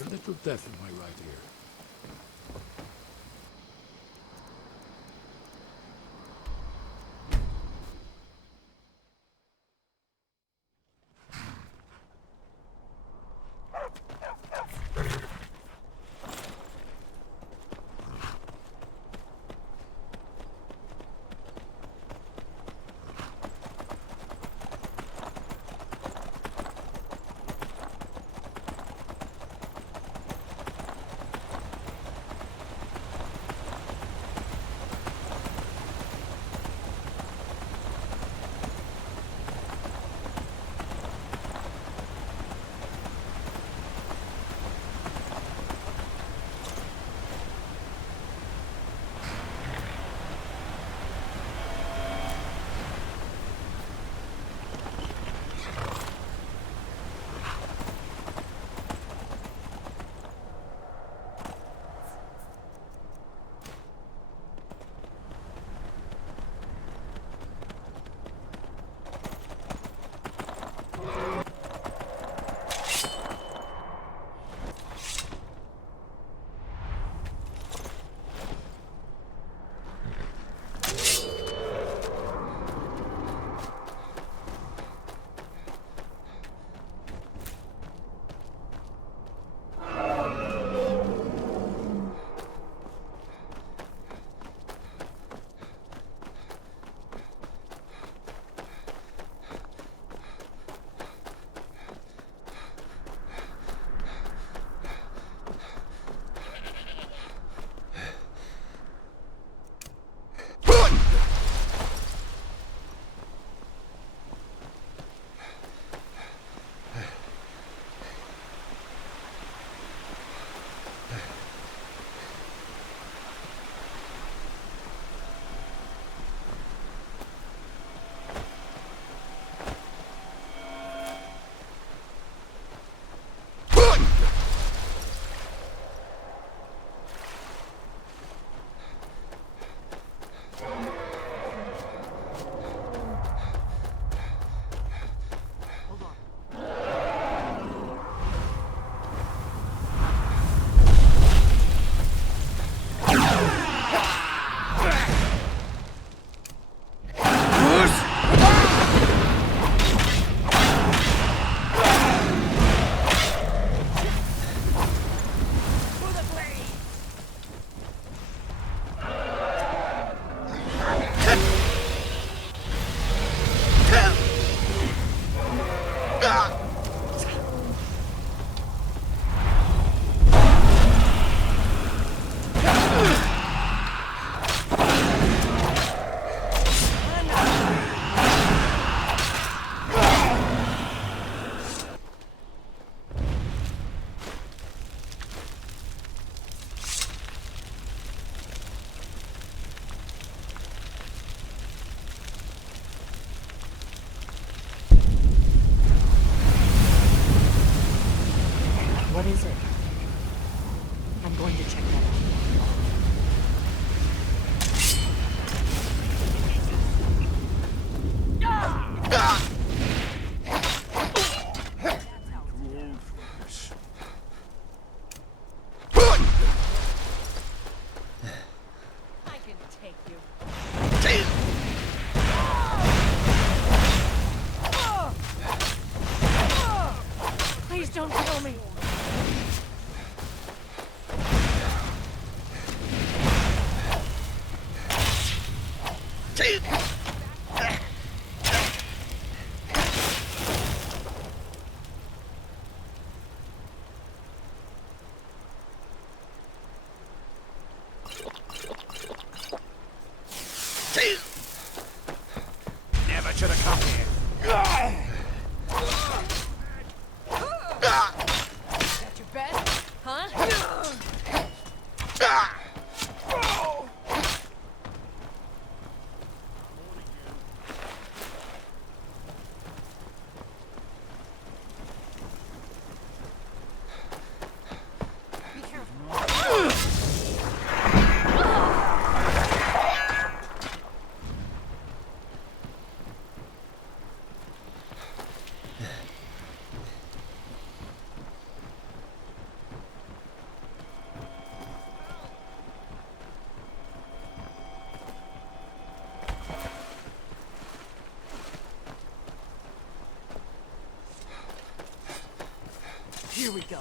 A little death in my right ear. What is it? I'm going to check that out. I can take you. Please don't kill me. Never should have come here. Is that your best? Huh? Here we go.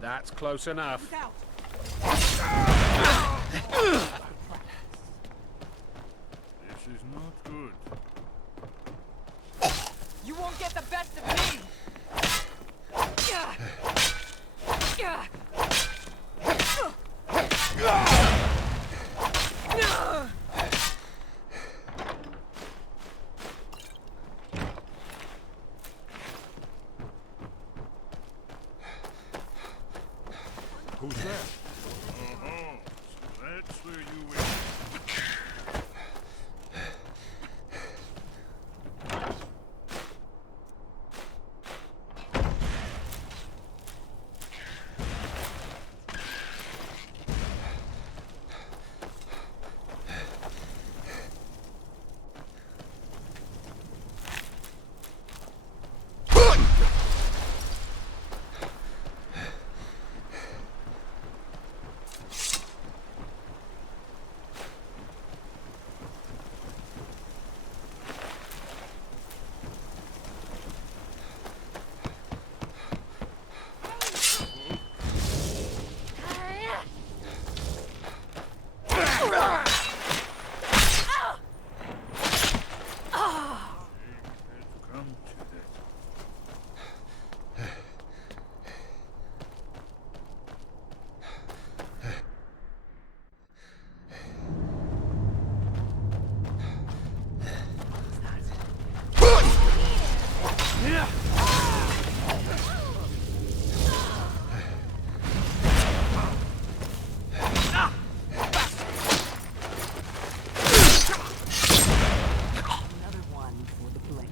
That's close enough. Look out! This is not good. You won't get the best of me! Who's there? Oh, so that's where you went. Come to that. Another one for the blink.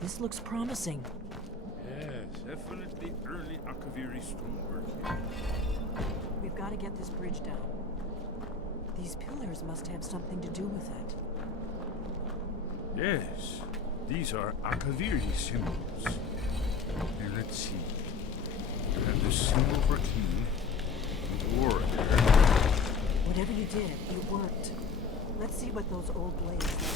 This looks promising. Yes, definitely early Akaviri stonework here. We've got to get this bridge down. These pillars must have something to do with it. Yes, these are Akaviri symbols. And let's see. You have the symbol for key, the war there. Whatever you did, it worked. Let's see what those old blades look like.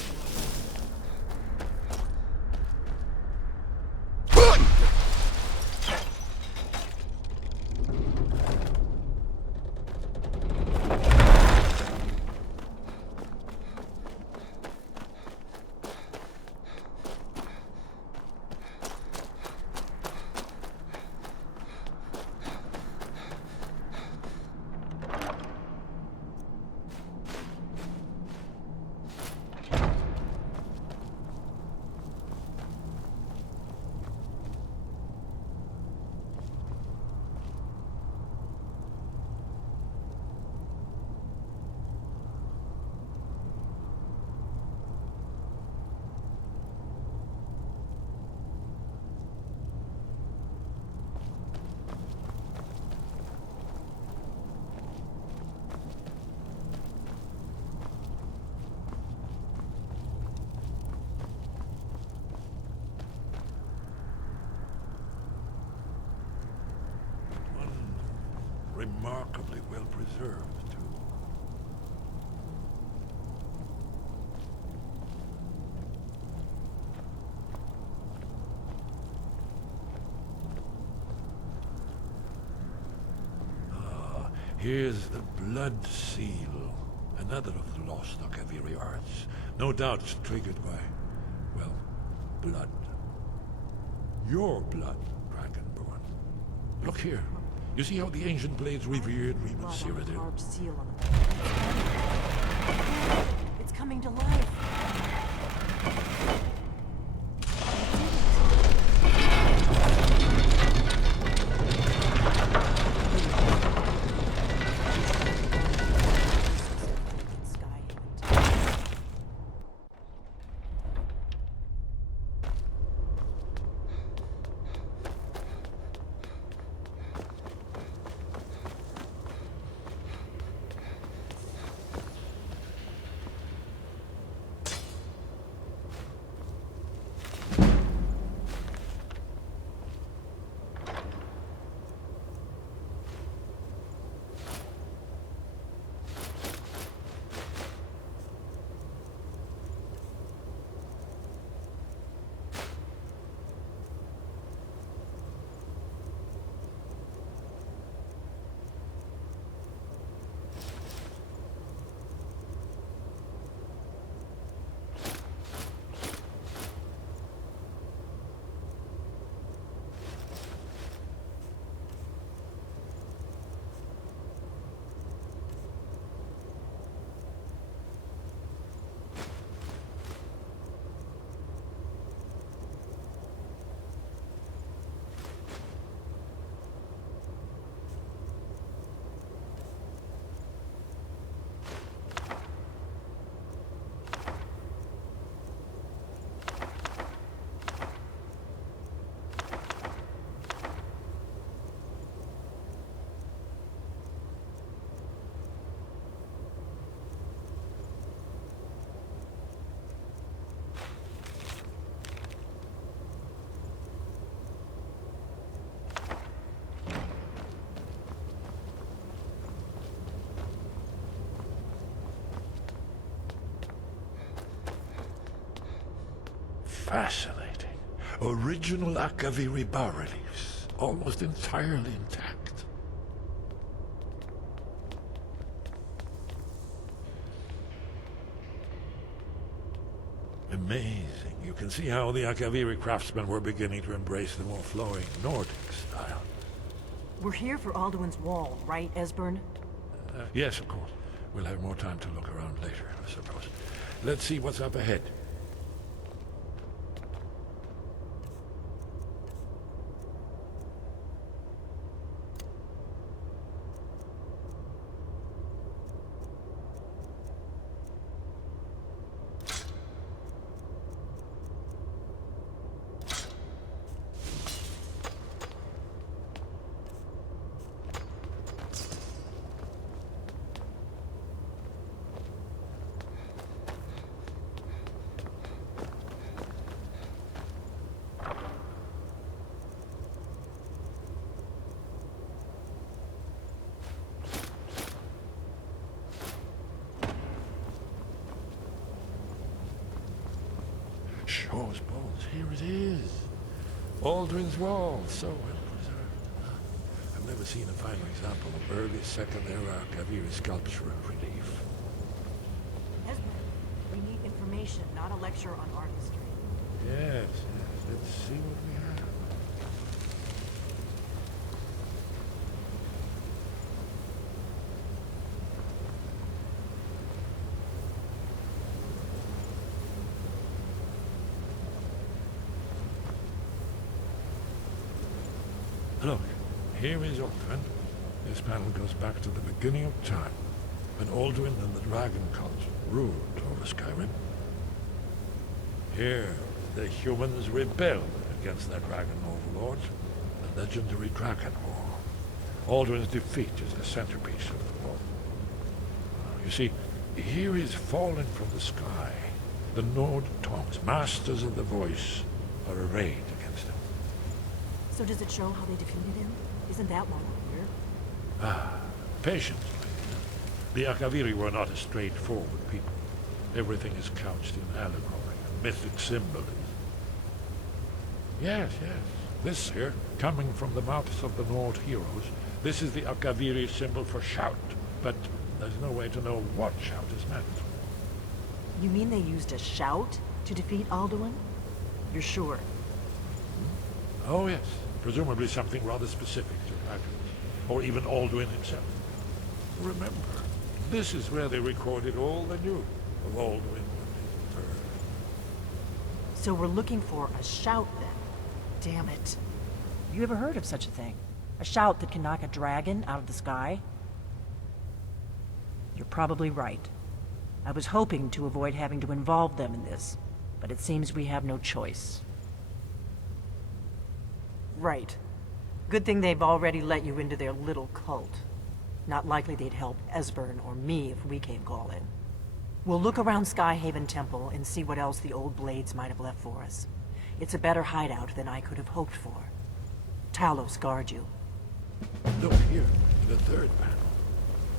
Remarkably well preserved, too. Ah, here's the blood seal. Another of the lost Akaviri arts. No doubt triggered by, well, blood. Your blood, Dragonborn. Look here. You see how the ancient blades revered Remus Blood on the Cyrodiil? carved seal on the It's coming to life. Fascinating. Original Akaviri bas-reliefs, almost entirely intact. Amazing. You can see how the Akaviri craftsmen were beginning to embrace the more flowing Nordic style. We're here for Alduin's Wall, right, Esbern? Yes, of course. We'll have more time to look around later, I suppose. Let's see what's up ahead. Shaw's bones, here it is. Alduin's Wall, so well preserved. I've never seen a finer example of early Second Era Akaviri sculptural relief. Esbern, we need information, not a lecture on art history. Yes, let's see what we have. Look, here is Alduin. This panel goes back to the beginning of time, when Alduin and the Dragon Cult ruled over Skyrim. Here, the humans rebelled against their dragon overlords, the legendary Dragon War. Alduin's defeat is the centerpiece of the war. You see, here is fallen from the sky. The Nord Tongs, masters of the voice, are arrayed against him. So does it show how they defeated him? Isn't that why we're here? Ah, patience, lady. The Akaviri were not a straightforward people. Everything is couched in allegory and mythic symbolism. Yes. This here, coming from the mouths of the Nord heroes, this is the Akaviri symbol for shout, but there's no way to know what shout is meant. You mean they used a shout to defeat Alduin? You're sure? Oh yes, presumably something rather specific to dragons, or even Alduin himself. Remember, this is where they recorded all they knew of Alduin and his bird. So we're looking for a shout then. Damn it. You ever heard of such a thing? A shout that can knock a dragon out of the sky? You're probably right. I was hoping to avoid having to involve them in this, but it seems we have no choice. Right. Good thing they've already let you into their little cult. Not likely they'd help Esbern or me if we came calling. We'll look around Skyhaven Temple and see what else the old blades might have left for us. It's a better hideout than I could have hoped for. Talos guard you. Look here, in the third panel.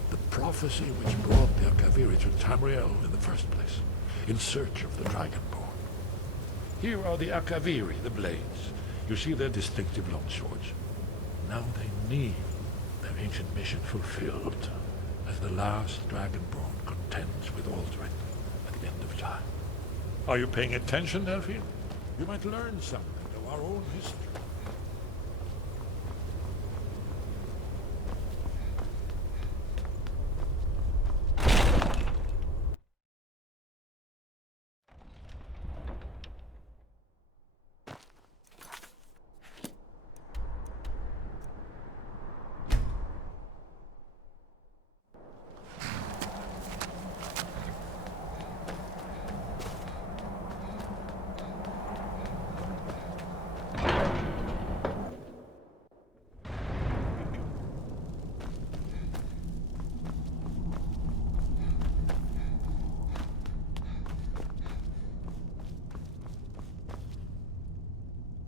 The prophecy which brought the Akaviri to Tamriel in the first place, in search of the Dragonborn. Here are the Akaviri, the blades. You see their distinctive long swords. Now they need their ancient mission fulfilled, as the last Dragonborn contends with Alduin at the end of time. Are you paying attention, Delphine? You might learn something of our own history.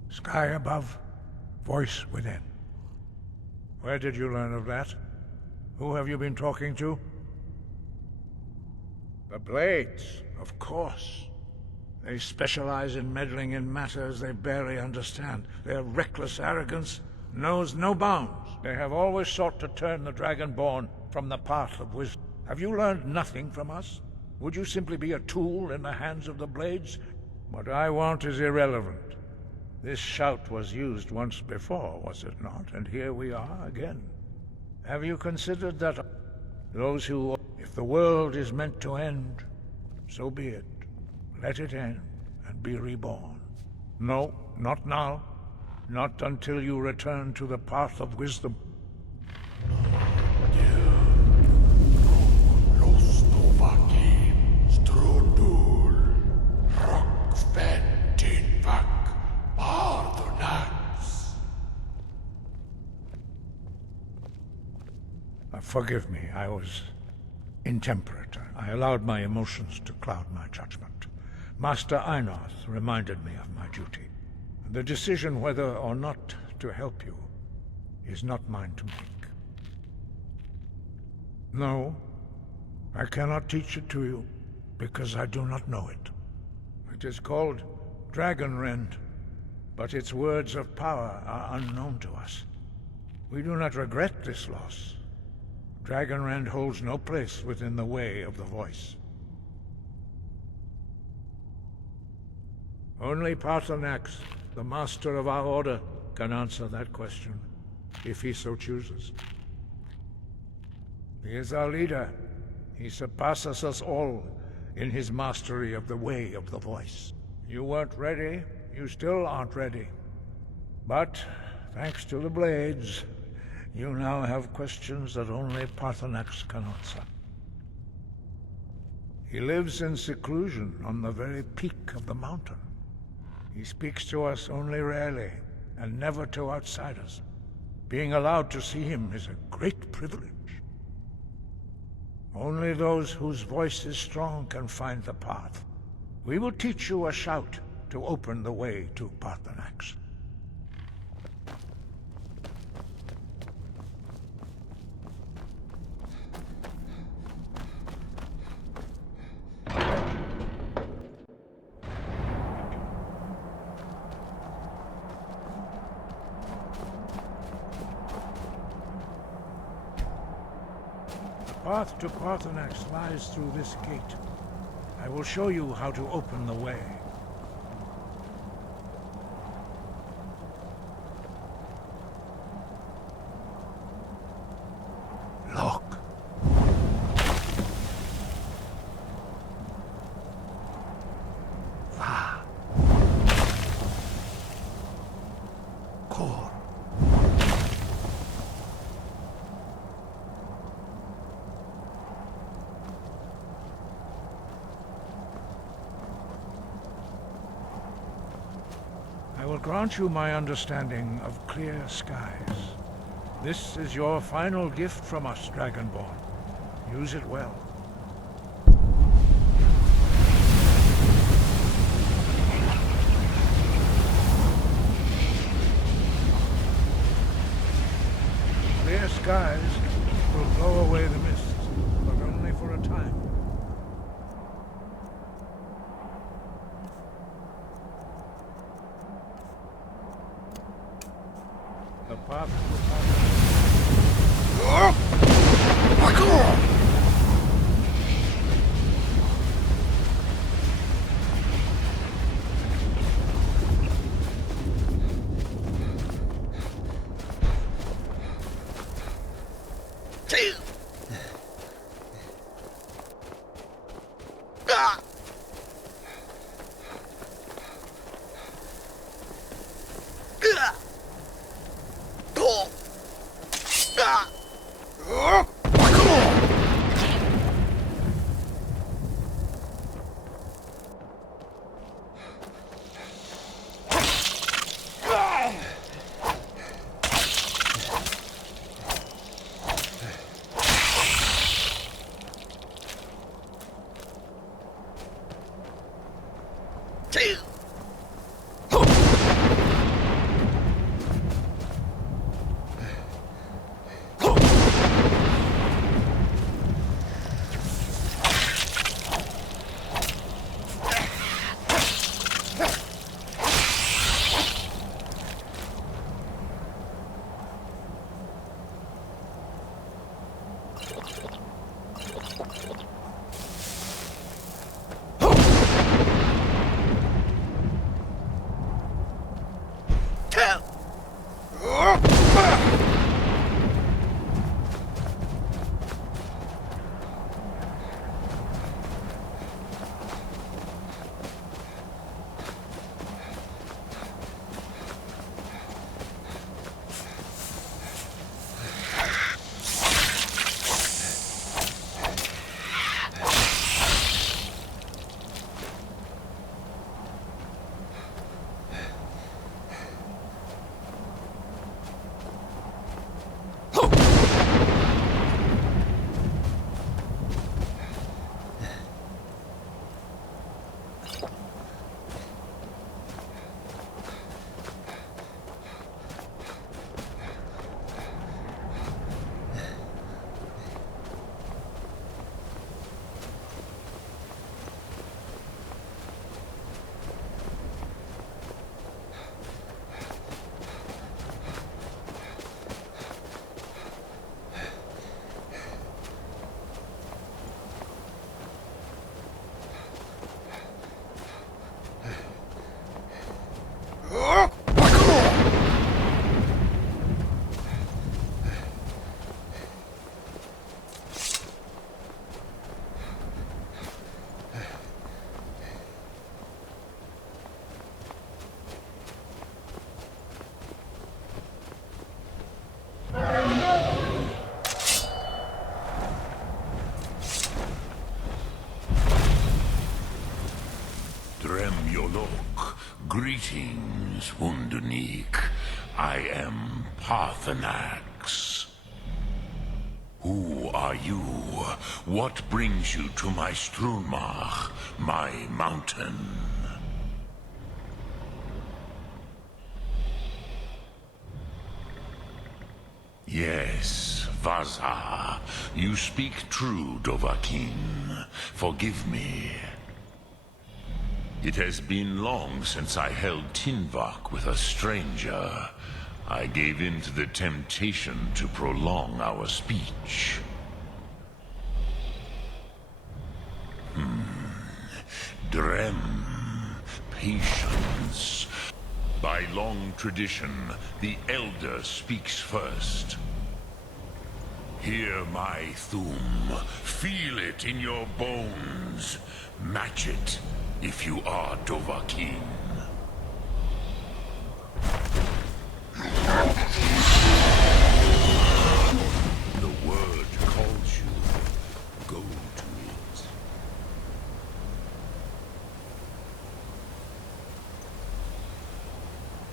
Sky above, voice within. Where did you learn of that? Who have you been talking to? The Blades, of course. They specialize in meddling in matters they barely understand. Their reckless arrogance knows no bounds. They have always sought to turn the Dragonborn from the path of wisdom. Have you learned nothing from us? Would you simply be a tool in the hands of the Blades? What I want is irrelevant. This shout was used once before, was it not? And here we are again. Have you considered that those who... If the world is meant to end, so be it. Let it end and be reborn. No, not now. Not until you return to the path of wisdom. Forgive me, I was intemperate. I allowed my emotions to cloud my judgment. Master Einarth reminded me of my duty. The decision whether or not to help you is not mine to make. No, I cannot teach it to you, because I do not know it. It is called Dragonrend, but its words of power are unknown to us. We do not regret this loss. Dragonrend holds no place within the way of the voice. Only Paarthurnax, the master of our order, can answer that question, if he so chooses. He is our leader. He surpasses us all in his mastery of the way of the voice. You weren't ready. You still aren't ready. But, thanks to the Blades, you now have questions that only Paarthurnax can answer. He lives in seclusion on the very peak of the mountain. He speaks to us only rarely, and never to outsiders. Being allowed to see him is a great privilege. Only those whose voice is strong can find the path. We will teach you a shout to open the way to Paarthurnax. The path to Paarthurnax lies through this gate. I will show you how to open the way. Look. Va. Kor. I will grant you my understanding of clear skies. This is your final gift from us, Dragonborn. Use it well. Clear skies will blow away the mist, but only for a time. The path to Greetings, Wunderneek. I am Parthenax. Who are you? What brings you to my Strunmach, my mountain? Yes, Vaza. You speak true, Dovahkiin. Forgive me. It has been long since I held Tinvak with a stranger. I gave in to the temptation to prolong our speech. Drem. Patience. By long tradition, the Elder speaks first. Hear my Thum. Feel it in your bones. Match it, if you are Dovahkiin. The word calls you. Go to it.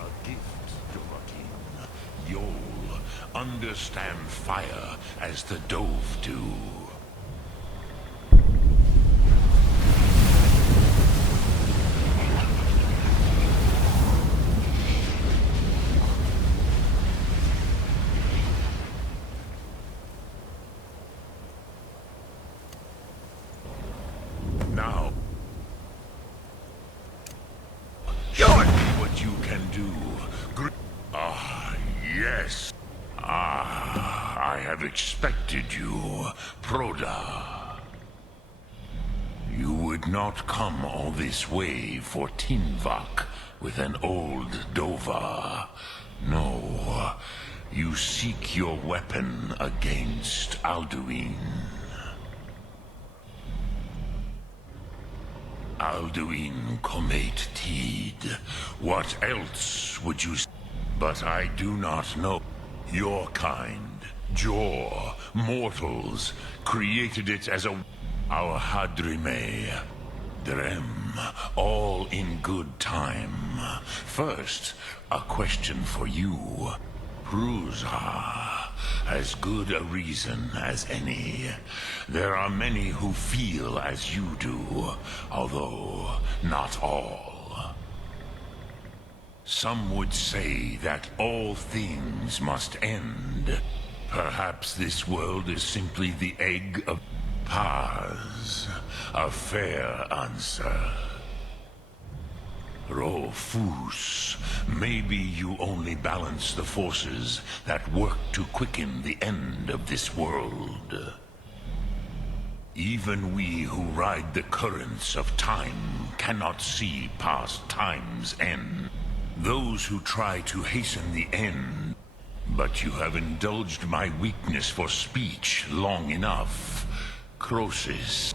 A gift, Dovahkiin. You'll understand fire as the Dove do. Now, show me what you can do. Yes. I have expected you, Proda. You would not come all this way for Tinvak with an old Dova. No, you seek your weapon against Alduin. Alduin Comet Teed. What else would you... But I do not know. Your kind, Jor, mortals, created it as a... Our Hadrime. Drem, all in good time. First, a question for you. Prusa, as good a reason as any. There are many who feel as you do, although not all. Some would say that all things must end. Perhaps this world is simply the egg of Paz. A fair answer. Rofus, maybe you only balance the forces that work to quicken the end of this world. Even we who ride the currents of time cannot see past time's end. Those who try to hasten the end. But you have indulged my weakness for speech long enough. Croesus.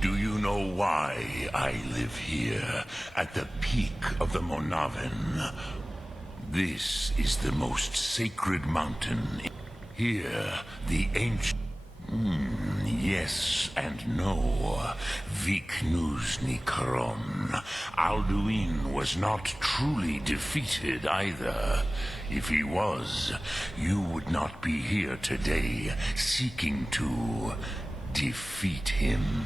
Do you know why I live here, at the peak of the Monavin? This is the most sacred mountain. Here, the ancient... yes and no. Viknus Nikaron. Alduin was not truly defeated either. If he was, you would not be here today, seeking to defeat him.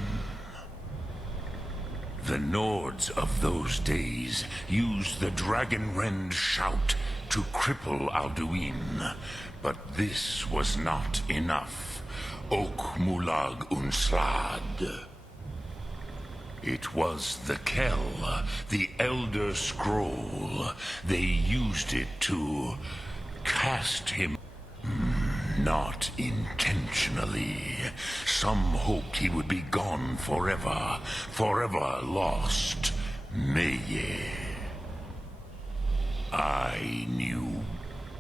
The Nords of those days used the Dragonrend shout to cripple Alduin, but this was not enough. Ok Mulag Unslad. It was the Kell, the Elder Scroll. They used it to cast him. Not intentionally. Some hoped he would be gone forever, forever lost. Meye. I knew.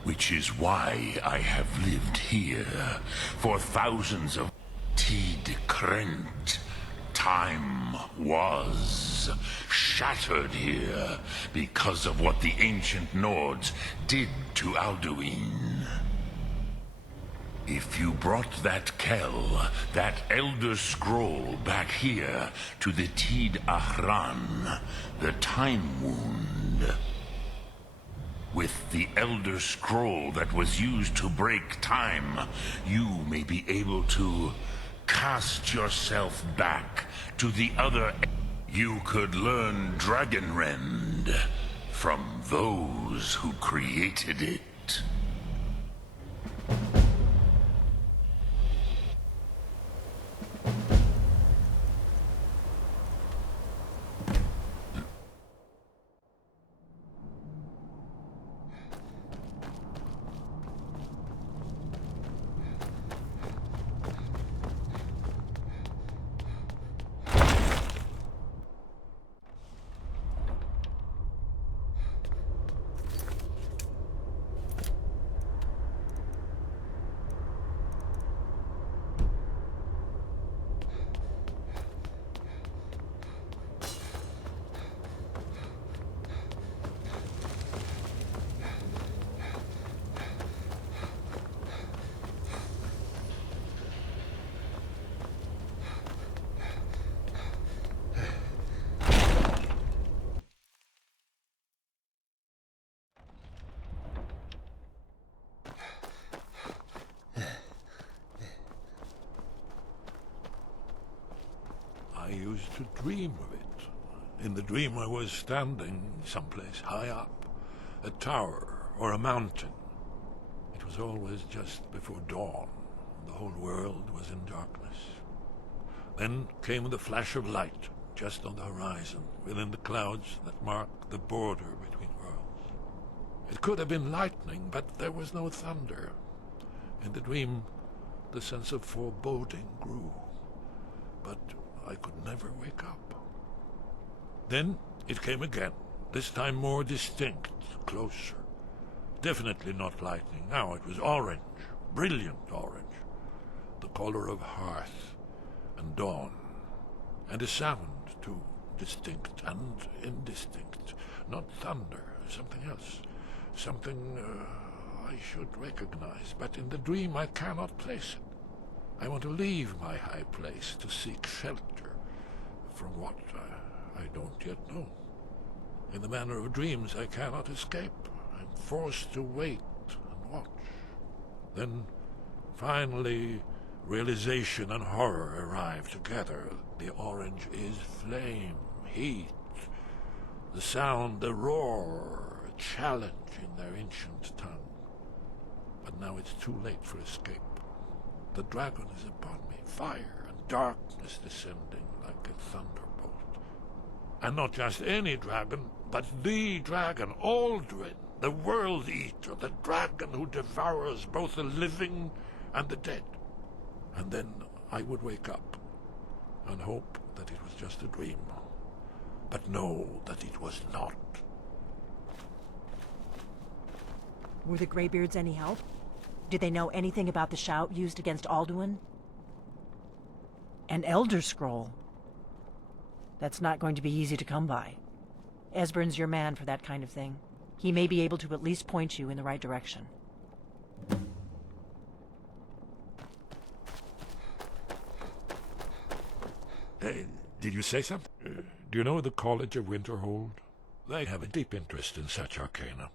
Which is why I have lived here for thousands of Tid Krent. Time was shattered here because of what the ancient Nords did to Alduin. If you brought that Kell, that Elder Scroll, back here to the Tid Ahran, the Time Wound, with the Elder Scroll that was used to break time, you may be able to cast yourself back to the other. You could learn Dragonrend from those who created it. I used to dream of it. In the dream I was standing someplace high up, a tower or a mountain. It was always just before dawn. The whole world was in darkness. Then came the flash of light, just on the horizon, within the clouds that mark the border between worlds. It could have been lightning, but there was no thunder. In the dream, the sense of foreboding grew. But I could never wake up. Then it came again, this time more distinct, closer. Definitely not lightning. Now it was orange, brilliant orange. The color of hearth and dawn. And a sound, too, distinct and indistinct. Not thunder, something else. Something I should recognize, but in the dream I cannot place it. I want to leave my high place to seek shelter from what I don't yet know. In the manner of dreams, I cannot escape. I'm forced to wait and watch. Then, finally, realization and horror arrive together. The orange is flame, heat, the sound, the roar, a challenge in their ancient tongue. But now it's too late for escape. The dragon is upon me, fire and darkness descending like a thunderbolt. And not just any dragon, but the dragon, Aldrin, the World Eater, the dragon who devours both the living and the dead. And then I would wake up and hope that it was just a dream, but know that it was not. Were the Greybeards any help? Did they know anything about the shout used against Alduin? An Elder Scroll. That's not going to be easy to come by. Esbern's your man for that kind of thing. He may be able to at least point you in the right direction. Did you say something? Do you know the College of Winterhold? They have a deep interest in such arcana.